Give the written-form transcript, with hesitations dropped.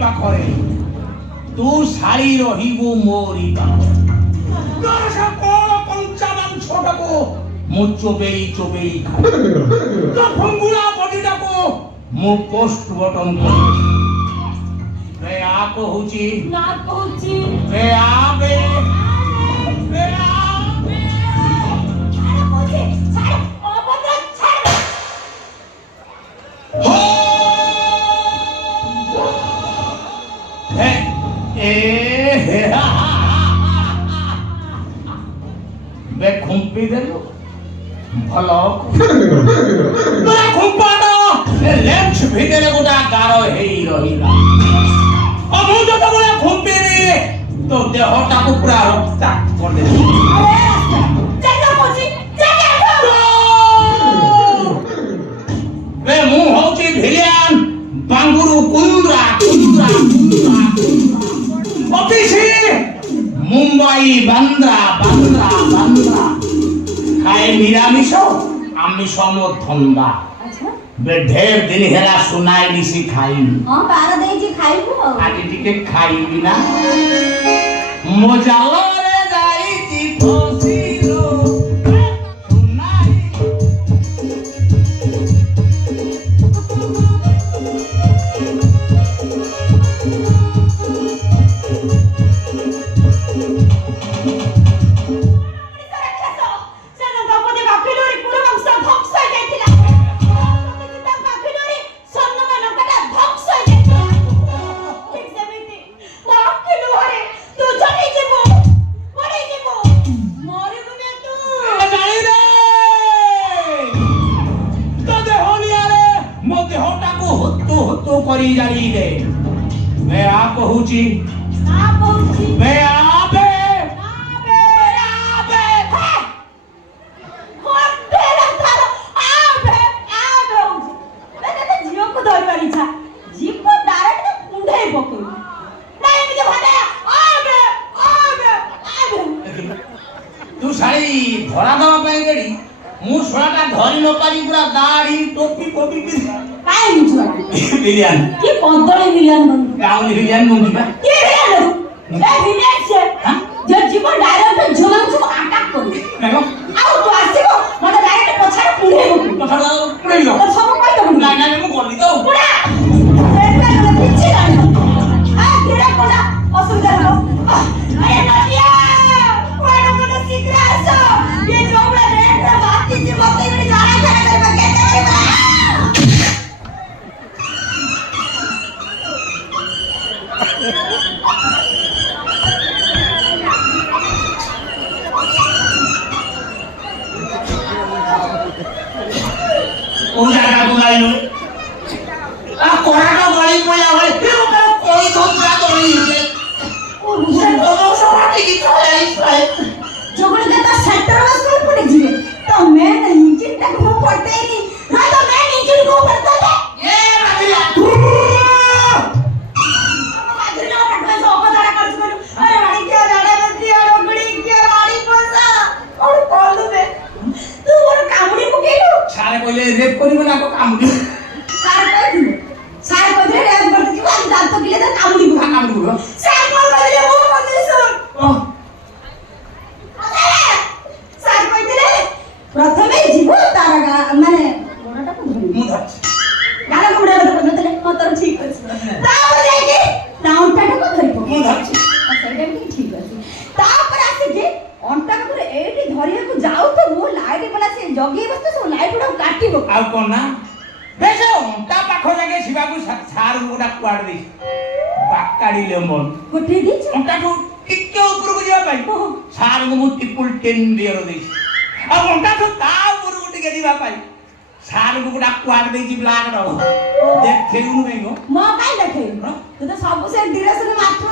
ପାଖରେ ତୁ ଶାଳି ରହିବୁ ମୋରି ପାଖରେ। ତୋର ସେ କଣ କଞ୍ଚା ମାଂସଟାକୁ ମୁଁ ଚୋବେଇ ଚୋବେଇ ଖାଇ, ତୋ ଫଙ୍ଗୁଳା ବଡିଟାକୁ ମୁଁ ପୋଷ୍ଟ ବଟନ କରିବି। ବେ ଆ କହୁଛି ନା କହୁଛି ବେ ଆ ବେ ବେ ଆ ବେ ଛାଡ଼ କହୁଛି ଛାଡ଼ ଅଭଦ୍ର ଛାଡ଼। हो हे ए हे बे खुंपी देलु भलो बे खुंपाटा लेफ्ट भितरे गोटा गारो हेई रहिला। अब मु तो बोले खुंपी रे तो देहटा को पूरा रक्ताक्त कर दे। अरे चलो कहुची चलो बे मु होची भिलियन बांगुरु कुंद्रा कुंद्रा कुंद्रा ऑफिसी मुंबई बांद्रा बांद्रा बांद्रा खाए निरामिष आमिष मो धंदा। अच्छा बे ढेर दिन हेला सुनाई दिसी खाई हां बारा देजी खाइबो आगे टिके खाइबी ना मो जाला रे जाई ती फसिलो सुनाई करी जाई दे मैं आ कहूची ना कहुची मैं आबे आबे आबे कोन बेला थारो आबे आबे मैंने तो जियो को धर पारी छा जीव को डायरेक्ट मुंडे पकई नहीं मुझे भाता आबे आबे आबे तू सारी धरा दवा पाई गडी मु सोळाटा धरि न पारी पूरा दाढ़ी टोपी कोपी पी काय मुझुआ बिलियन की पंदळे मिलियन बन गाउन बिलियन मुंगी बा के बिलियन ए बिलियन से जो जीव डायरेक्ट झुमन सब अटैक कर देखो आउ तो आसीबो मते डायरेक्ट पछाड़ पुढे कथा पुरै लो सब कहि दबु ना ना मु करली तो पुरा रेडा करे पिछि ना आ गिरा कोला असुविधा हो अरे नदिया कोडो कोडो शीघ्र आसो ये जोबड़ा रेड रे बाती जी मते इबे जारा करे करबा केते करबा ओ जागा बुलाइलो आ कोराटा गली पया होय फिर ओकर कोई धोखा तोरी है ओ मुझे दोनों सराटी की खाई खाई जोबड़ देता सेंटर में स्कूल पड़े जीवे तो मैं इंजन तक वो पड़ते ही नहीं ना तो मैं इंजन को पड़ता था ये राबिया माधुरी ना पटवा सो को दाड़ा कर सुनो अरे वाड़ी क्या दाड़ा बंदी और बड़ी क्या वाड़ी पोसा और कॉल दे तू और कामुड़ी मुकेलो सारे कोइले रेप करिबो ना को काम दि सारे कोई रेप करते कि बात दांत तो गिले तो कामुड़ी को काम दि सारे को बदले वो बदले सुन ओ सारे कोई दिले प्रथमे जीव तारा माने गोड़ाटा को धरि मु धर गाला गुड़ा तो बदले मतलब ठीक अछि तापर जाके टाउनटा को धरि मु धर ସେଇଟା ବି ଠିକ ଅଛି ତାପରେ ଆସିକି ଅଣ୍ଟା ଉପରେ ଏଇଠି ଧରିବାକୁ ଯାଉ ତ ମୁଁ ଲାଇଟ୍ ଗଲା ସେ ଜଗେଇ ବସତେ ସବୁ ଲାଇଟ୍ ଗୁଡା କାଟିବ ଆଉ କୋନ ନା ବେଶ ଅଣ୍ଟା ପାଖ ଲାଗେ ଶିବାକୁ ସାର ଗୋଟା କୁଆଡ ଦେଇ ବାକାଡି ଲେମନ ଗୋଟେ ଦେଇଛ ଅଣ୍ଟାଠୁ ଟିକେ ଉପରକୁ ଯିବା ପାଇଁ ସାରକୁ ମୁଁ ଟ୍ରିପୁଲ 10 ଦିଅର ଦେଇଛି ଆଉ ଅଣ୍ଟାଠୁ ତା ଉପରକୁ ଟିକେ ଯିବା ପାଇଁ ସାରକୁ ଗୋଟା କୁଆଡ ଦେଇଛି ବ୍ଲାକ ର ଦେଖେଇବୁନି କାଇଁ ମୋ କାଇଁ ଦେଖେଇ ତୁ ତ ସବୁ ସେ ଡିରେକ୍ସନ ମାତ୍ର